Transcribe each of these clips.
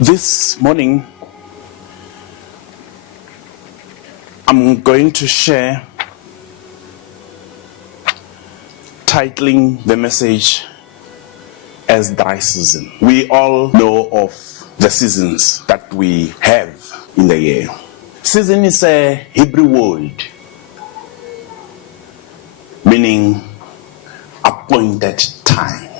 This morning, I'm going to share, titling the message as dry season. We all know of the seasons that we have in the year. Season is a Hebrew word meaning appointed time.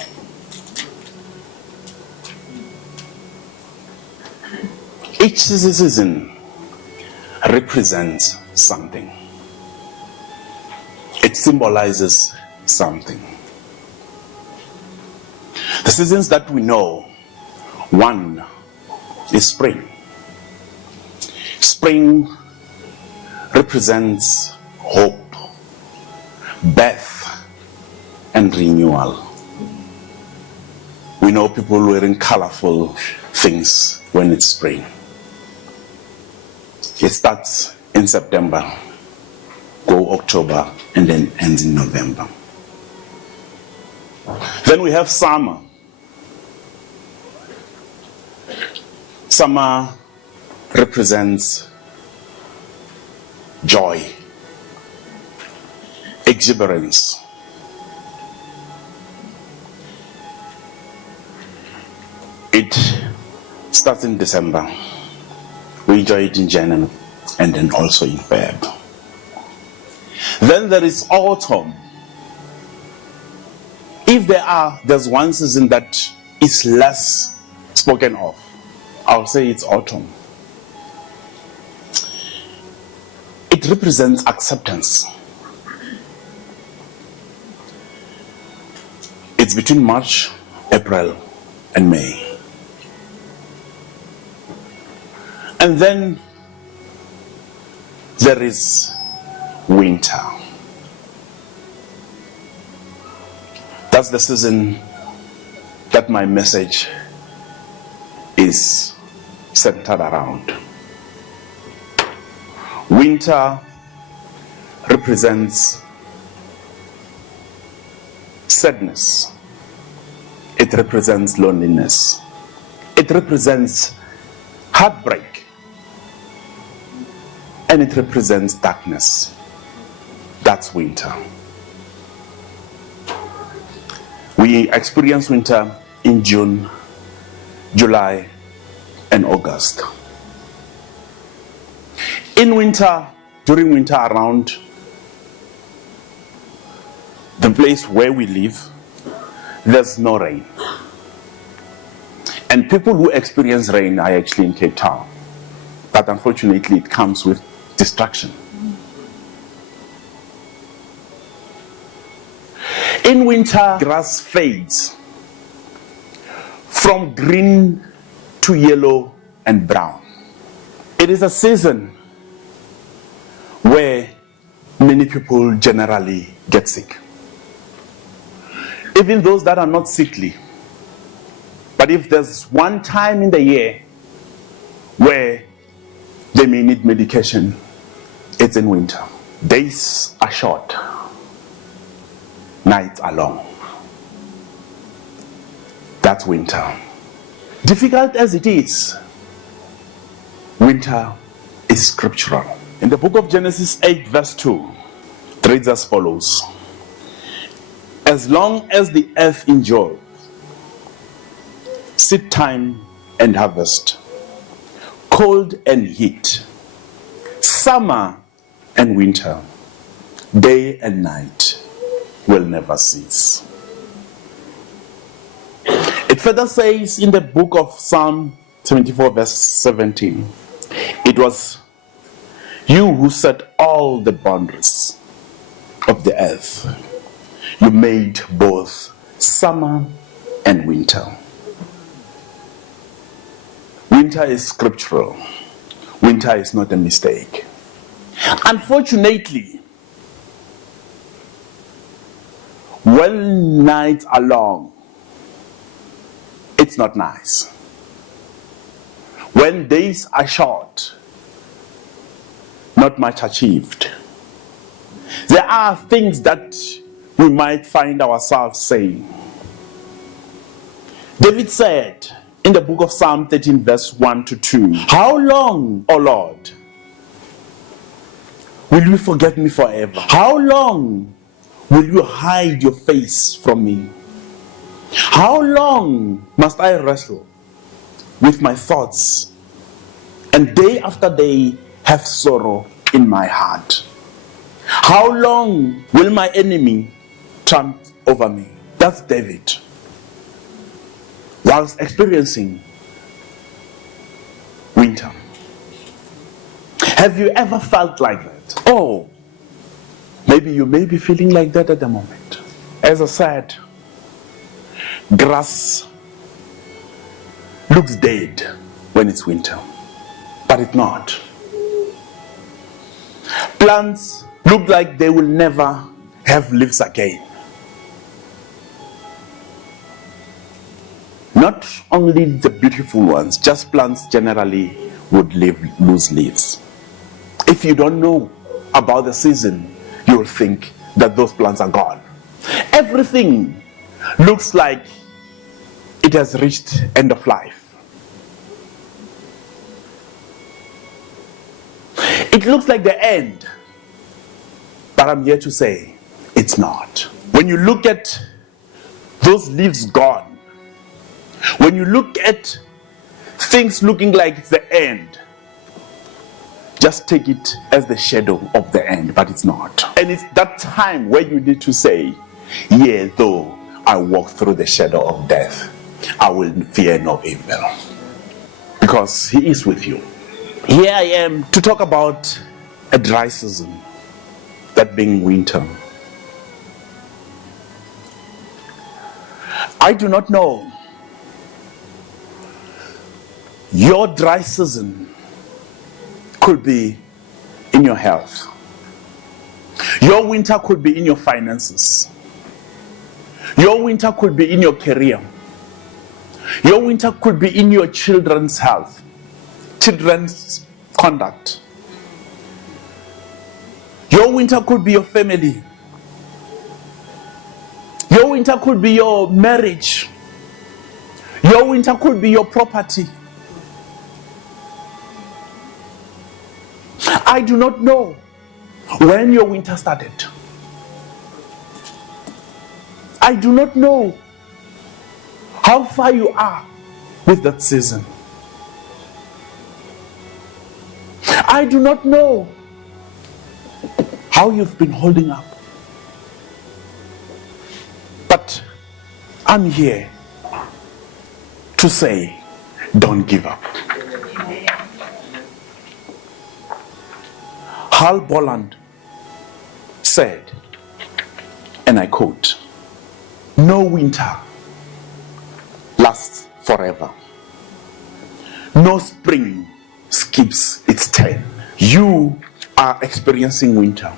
Each season represents something. It symbolizes something. The seasons that we know, one is spring. Spring represents hope, birth, and renewal. We know people wearing colorful things when it's spring. It starts in September, go October, and then ends in November. Then we have summer. Summer represents joy, exuberance. It starts in December. We enjoy it in January and then also in Feb. Then there is autumn. If there's one season that is less spoken of, I'll say it's autumn. It represents acceptance. It's between March, April, and May. And then there is winter. That's the season that my message is centered around. Winter represents sadness. It represents loneliness. It represents heartbreak. And it represents darkness. That's winter. We experience winter in June, July, and August. In winter, during winter around the place where we live, there's no rain. And people who experience rain are actually in Cape Town. But unfortunately, it comes with destruction. In winter, grass fades from green to yellow and brown. It is a season where many people generally get sick. Even those that are not sickly. But if there's one time in the year where they may need medication, it's in winter. Days are short, nights are long. That's winter. Difficult as it is, winter is scriptural. In the book of Genesis 8 verse 2, it reads as follows: as long as the earth endures, seed time and harvest, cold and heat, summer and winter, day and night will never cease. It further says in the book of Psalm 74 verse 17, it was you who set all the boundaries of the earth. You made both summer and winter. Winter is scriptural. Winter is not a mistake. Unfortunately, when nights are long, it's not nice. When days are short, not much achieved. There are things that we might find ourselves saying. David said, in the book of Psalm 13, verse 1 to 2. How long, O Lord, will you forget me forever? How long will you hide your face from me? How long must I wrestle with my thoughts and day after day have sorrow in my heart? How long will my enemy triumph over me? That's David, whilst experiencing winter. Have you ever felt like that? Oh, maybe you may be feeling like that at the moment. As I said, grass looks dead when it's winter, but it's not. Plants look like they will never have leaves again. Not only the beautiful ones, just plants generally would lose leaves. If you don't know about the season, you will think that those plants are gone. Everything looks like it has reached end of life. It looks like the end, but I'm here to say it's not. When you look at those leaves gone, when you look at things looking like it's the end, just take it as the shadow of the end, but it's not. And it's that time where you need to say, yea, though I walk through the shadow of death, I will fear no evil, because he is with you. Here I am to talk about a dry season, that being winter. I do not know your dry season. Could be in your health. Your winter could be in your finances. Your winter could be in your career. Your winter could be in your children's health, children's conduct. Your winter could be your family. Your winter could be your marriage. Your winter could be your property. I do not know when your winter started. I do not know how far you are with that season. I do not know how you've been holding up. But I'm here to say, don't give up. Hal Bolland said, and I quote, "No winter lasts forever. No spring skips its turn." You are experiencing winter.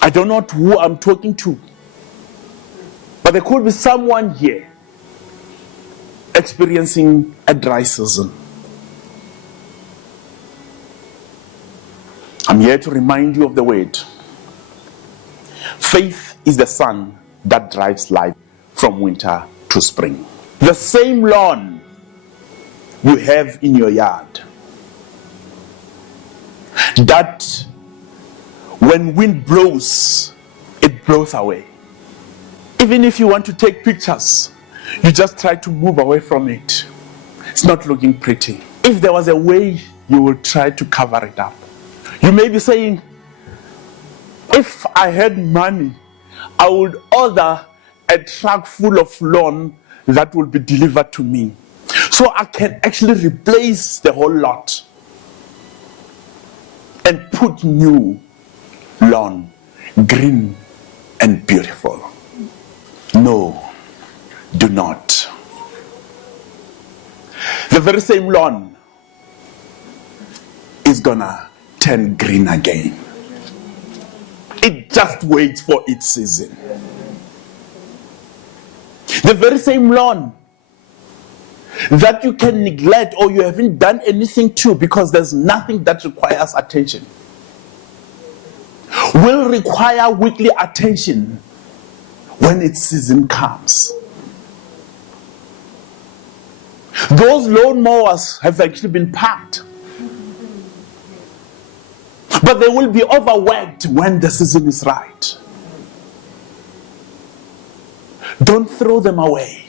I don't know who I'm talking to, but there could be someone here experiencing a dry season. I'm here to remind you of the word. Faith is the sun that drives life from winter to spring. The same lawn you have in your yard, that when wind blows, it blows away. Even if you want to take pictures, you just try to move away from it. It's not looking pretty. If there was a way, you would try to cover it up. You may be saying, if I had money, I would order a truck full of lawn that will be delivered to me, so I can actually replace the whole lot and put new lawn, green and beautiful. No, do not. The very same lawn is gonna turn green again. It just waits for its season. The very same lawn that you can neglect or you haven't done anything to because there's nothing that requires attention, will require weekly attention when its season comes. Those lawnmowers have actually been packed. But they will be overworked when the season is right. Don't throw them away.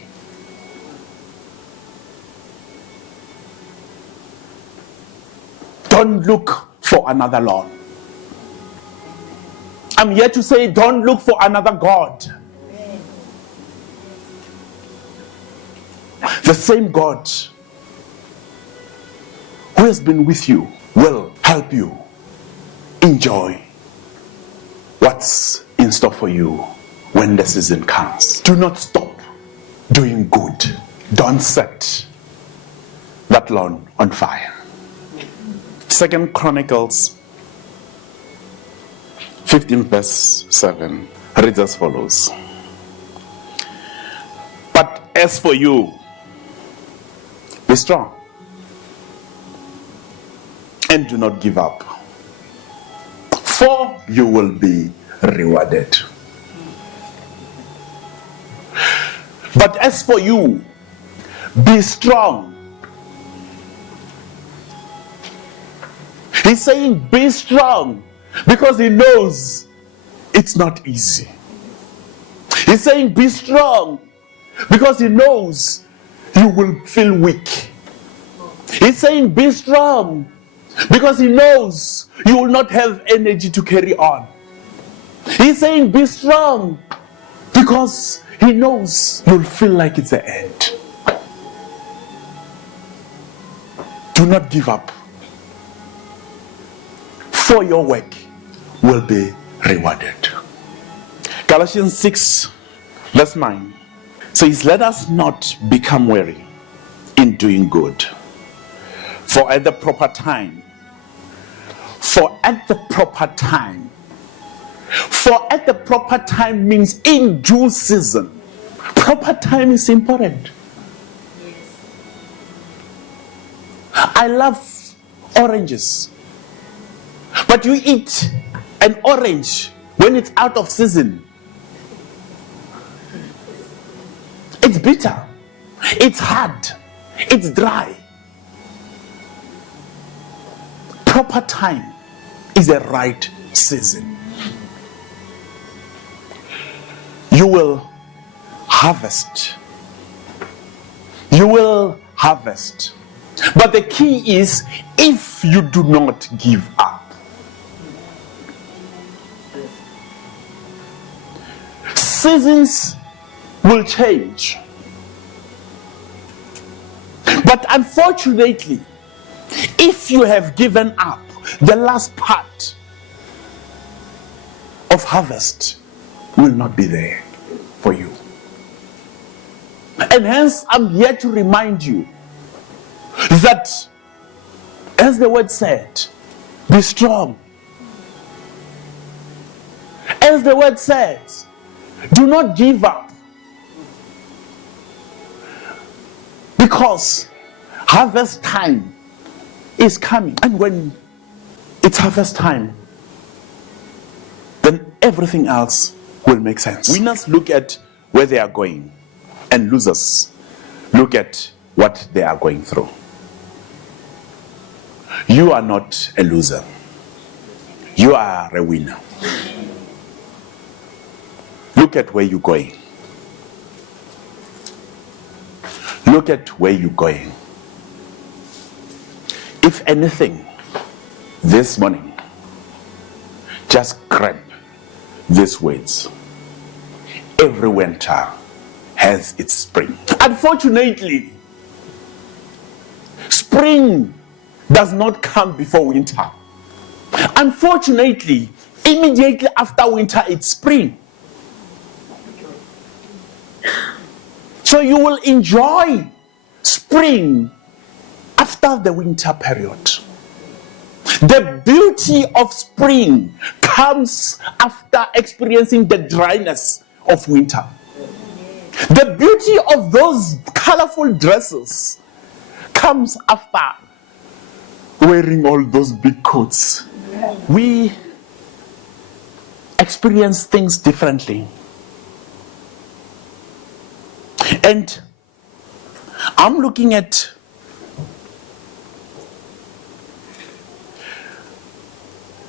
Don't look for another Lord. I'm here to say, don't look for another God. The same God who has been with you will help you enjoy what's in store for you when the season comes. Do not stop doing good. Don't set that lawn on fire. 2 Chronicles 15 verse 7 reads as follows. But as for you, be strong and do not give up, for you will be rewarded. But as for you, be strong. He's saying be strong because he knows it's not easy. He's saying be strong because he knows you will feel weak. He's saying be strong because he knows you will not have energy to carry on. He's saying be strong because he knows you'll feel like it's the end. Do not give up, for your work will be rewarded. Galatians 6 verse 9 says, let us not become weary in doing good, for at the proper time, means in due season. Proper time is important. I love oranges, but you eat an orange when it's out of season. It's bitter, it's hard, it's dry. Proper time is the right season. You will harvest. You will harvest. But the key is if you do not give up. Seasons will change. But unfortunately, if you have given up, the last part of harvest will not be there for you. And hence, I'm here to remind you that, as the word said, be strong. As the word says, do not give up. Because harvest time is coming. And when it's harvest time, then everything else will make sense. Winners look at where they are going, and losers look at what they are going through. You are not a loser. You are a winner. Look at where you're going. Look at where you're going. If anything, this morning, just grab these words. Every winter has its spring. Unfortunately, spring does not come before winter. Unfortunately, immediately after winter, it's spring. So you will enjoy spring after the winter period. The beauty of spring comes after experiencing the dryness of winter. The beauty of those colorful dresses comes after wearing all those big coats. We experience things differently. And I'm looking at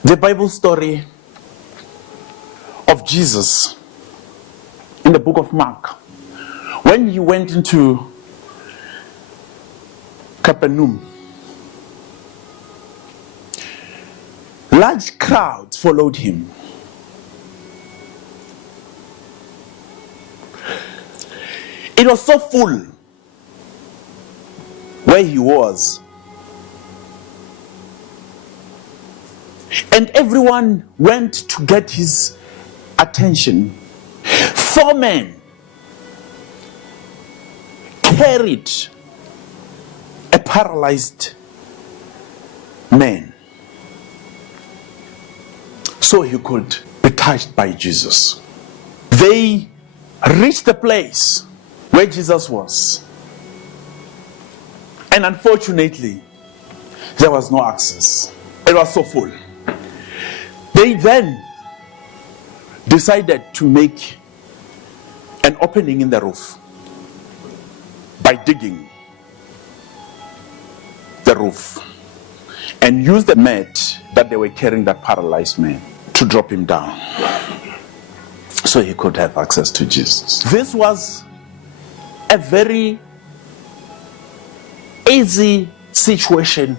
the Bible story of Jesus in the book of Mark. When he went into Capernaum, large crowds followed him. It was so full where he was. And everyone went to get his attention. 4 men carried a paralyzed man so he could be touched by Jesus. They reached the place where Jesus was. And unfortunately, there was no access. It was so full. They then decided to make an opening in the roof by digging the roof and use the mat that they were carrying that paralyzed man to drop him down so he could have access to Jesus. This was a very easy situation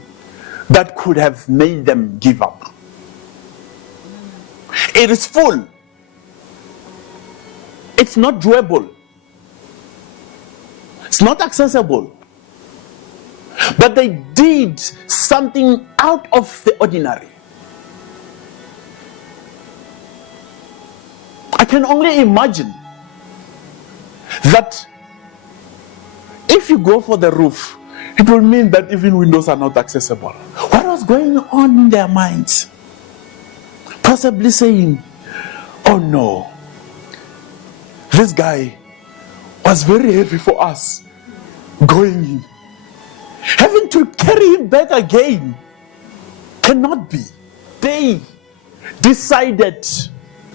that could have made them give up. It is full. It's not doable. It's not accessible. But they did something out of the ordinary. I can only imagine that if you go for the roof, it will mean that even windows are not accessible. What was going on in their minds? Possibly saying, oh no, this guy was very heavy for us going in. Having to carry him back again cannot be. They decided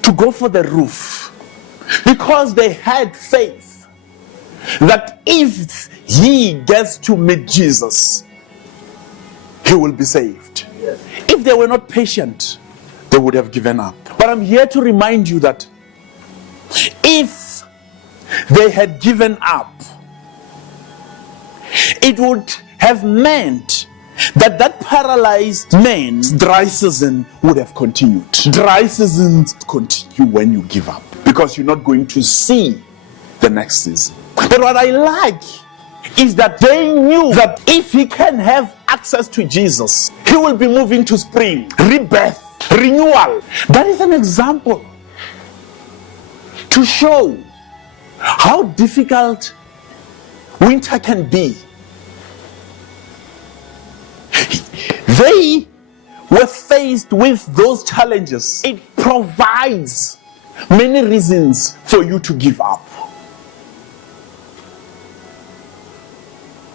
to go for the roof because they had faith that if he gets to meet Jesus, he will be saved. Yes. If they were not patient, they would have given up. But I'm here to remind you that if they had given up, it would have meant that that paralyzed man's dry season would have continued. Dry seasons continue when you give up because you're not going to see the next season. But what I like is that they knew that if he can have access to Jesus, he will be moving to spring, rebirth, renewal. That is an example to show how difficult winter can be. They were faced with those challenges. It provides many reasons for you to give up.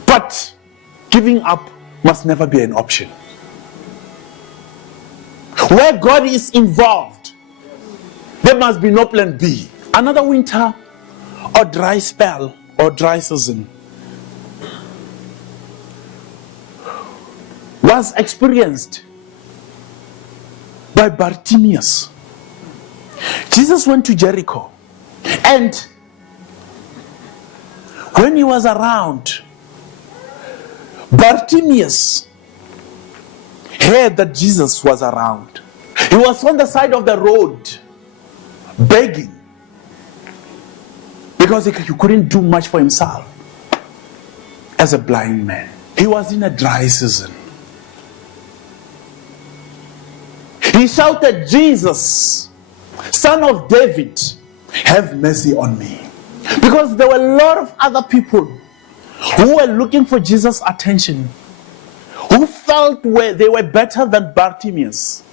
But giving up must never be an option. Where God is involved, there must be no plan B. Another winter or dry spell or dry season was experienced by Bartimaeus. Jesus went to Jericho, and when he was around, Bartimaeus heard that Jesus was around. He was on the side of the road begging because he couldn't do much for himself as a blind man. He was in a dry season. He shouted, "Jesus, Son of David, have mercy on me." Because there were a lot of other people who were looking for Jesus' attention, who felt they were better than Bartimaeus.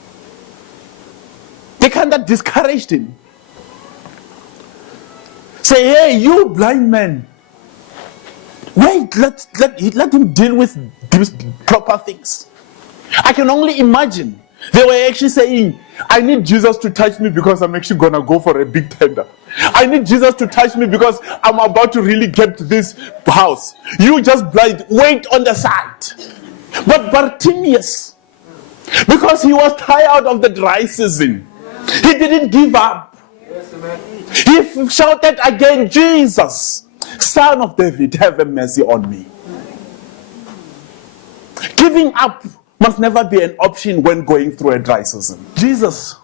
They kind of discouraged him. Say, "Hey, you blind man, wait, let him deal with these proper things." I can only imagine they were actually saying, "I need Jesus to touch me because I'm actually going to go for a big tender." I need Jesus to touch me because I'm about to really get to this house. You just blind, wait on the side. But Bartimaeus, because he was tired of the dry season, he didn't give up. He shouted again, Jesus, Son of David, have mercy on me. Giving up must never be an option when going through a dry season. Jesus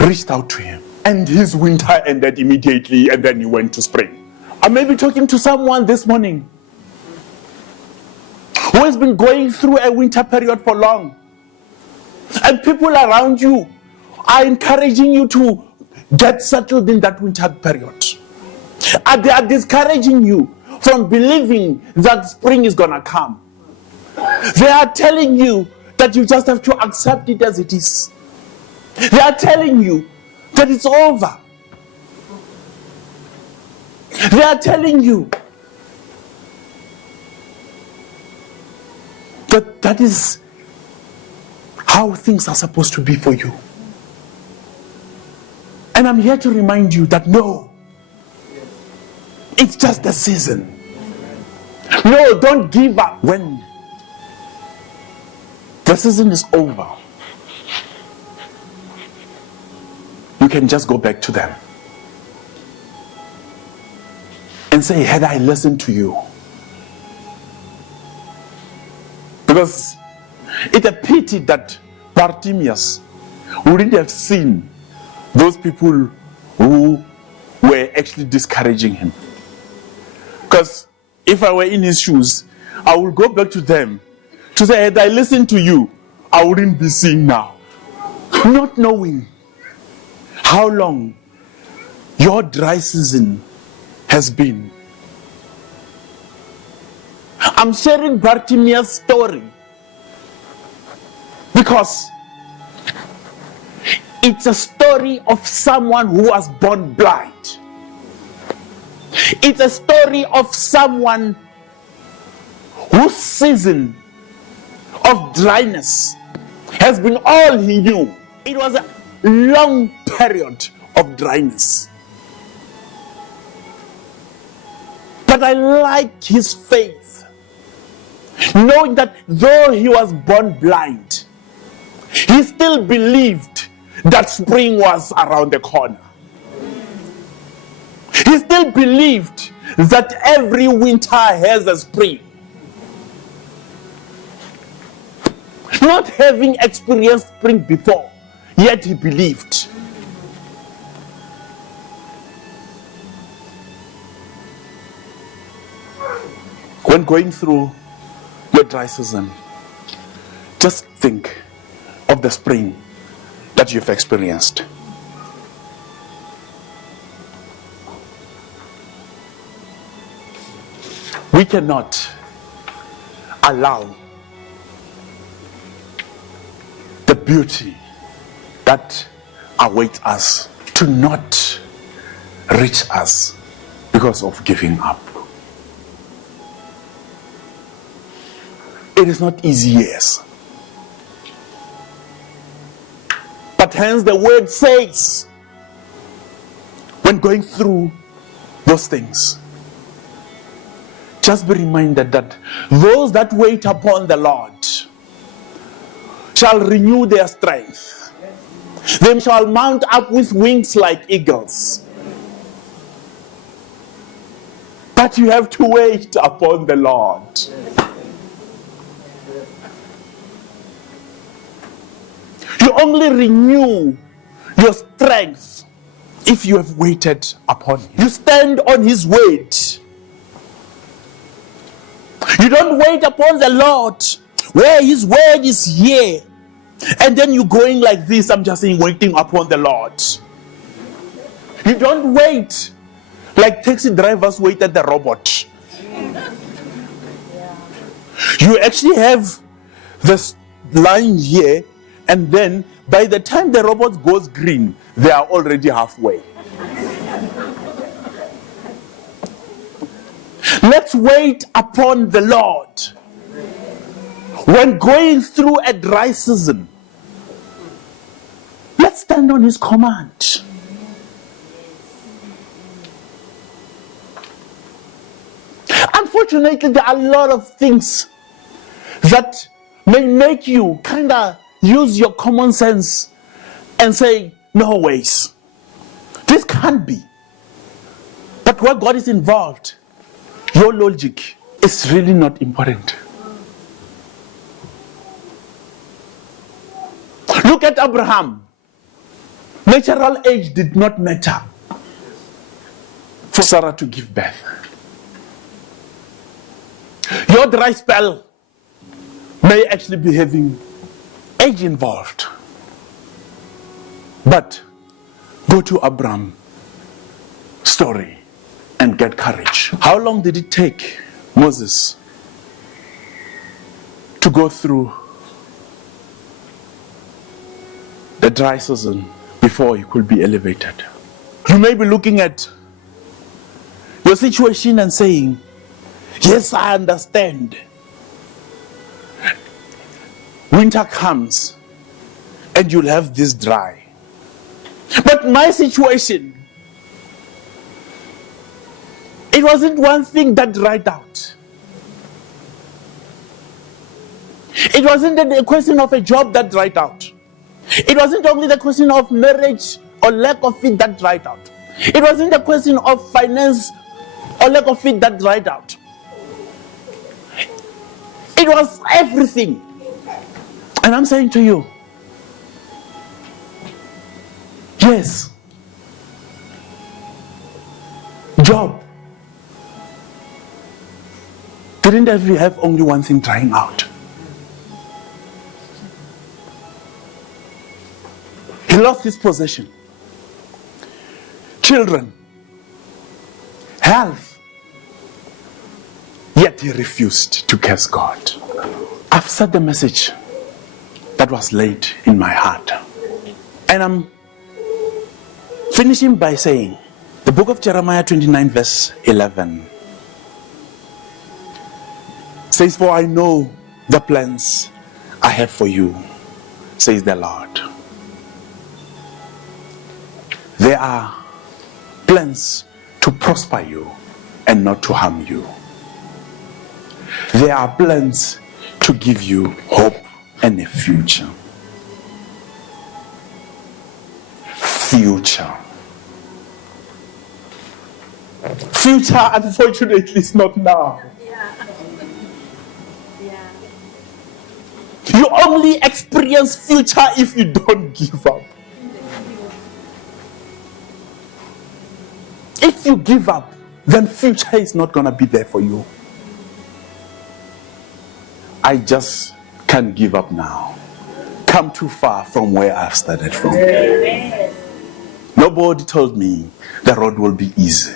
reached out to him, and his winter ended immediately, and then he went to spring. I may be talking to someone this morning who has been going through a winter period for long, and people around you are encouraging you to get settled in that winter period. And they are discouraging you from believing that spring is gonna come. They are telling you that you just have to accept it as it is. They are telling you that it's over. They are telling you that that is how things are supposed to be for you. And I'm here to remind you that no, it's just a season. No, don't give up. When the season is over, you can just go back to them and say, had I listened to you? Because it's a pity that Bartimaeus wouldn't have seen those people who were actually discouraging him. Because if I were in his shoes, I would go back to them to say, had I listened to you, I wouldn't be seeing now. Not knowing how long your dry season has been. I'm sharing Bartimaeus' story because it's a story of someone who was born blind. It's a story of someone whose season of dryness has been all he knew. It was a long period of dryness. But I like his faith, knowing that though he was born blind, he still believed that spring was around the corner. He still believed that every winter has a spring. Not having experienced spring before, yet he believed. When going through your dry season, just think of the spring that you've experienced. We cannot allow the beauty that awaits us to not reach us because of giving up. It is not easy, yes. But hence the word says, when going through those things, just be reminded that those that wait upon the Lord shall renew their strength. They shall mount up with wings like eagles. But you have to wait upon the Lord. You only renew your strength if you have waited upon Him. You stand on His word. You don't wait upon the Lord where His word is here, and then you're going like this. I'm just saying, waiting upon the Lord. You don't wait like taxi drivers wait at the robot. You actually have this line here, and then by the time the robot goes green, they are already halfway. Let's wait upon the Lord. When going through a dry season, let's stand on His command. Unfortunately, there are a lot of things that may make you kind of use your common sense and say, no ways. This can't be. But where God is involved, your logic is really not important. Look at Abraham. Natural age did not matter for Sarah to give birth. Your dry spell may actually be having age involved. But go to Abraham's story and get courage. How long did it take Moses to go through the dry season before he could be elevated? You may be looking at your situation and saying, yes, I understand. Winter comes and you'll have this dry. But my situation, it wasn't one thing that dried out. It wasn't a question of a job that dried out. It wasn't only the question of marriage or lack of it that dried out. It wasn't a question of finance or lack of it that dried out. It was everything. And I'm saying to you, yes, Job didn't have only one thing drying out. He lost his possession, children, health, yet he refused to curse God. I've said the message that was laid in my heart. And I'm finishing by saying, the book of Jeremiah 29 verse 11 says, for I know the plans I have for you, says the Lord. They are plans to prosper you and not to harm you. They are plans to give you hope and a future. Future, unfortunately, is not now. You only experience future if you don't give up. If you give up, then future is not going to be there for you. I just can't give up now. Come too far from where I've started from. Amen. Nobody told me the road will be easy.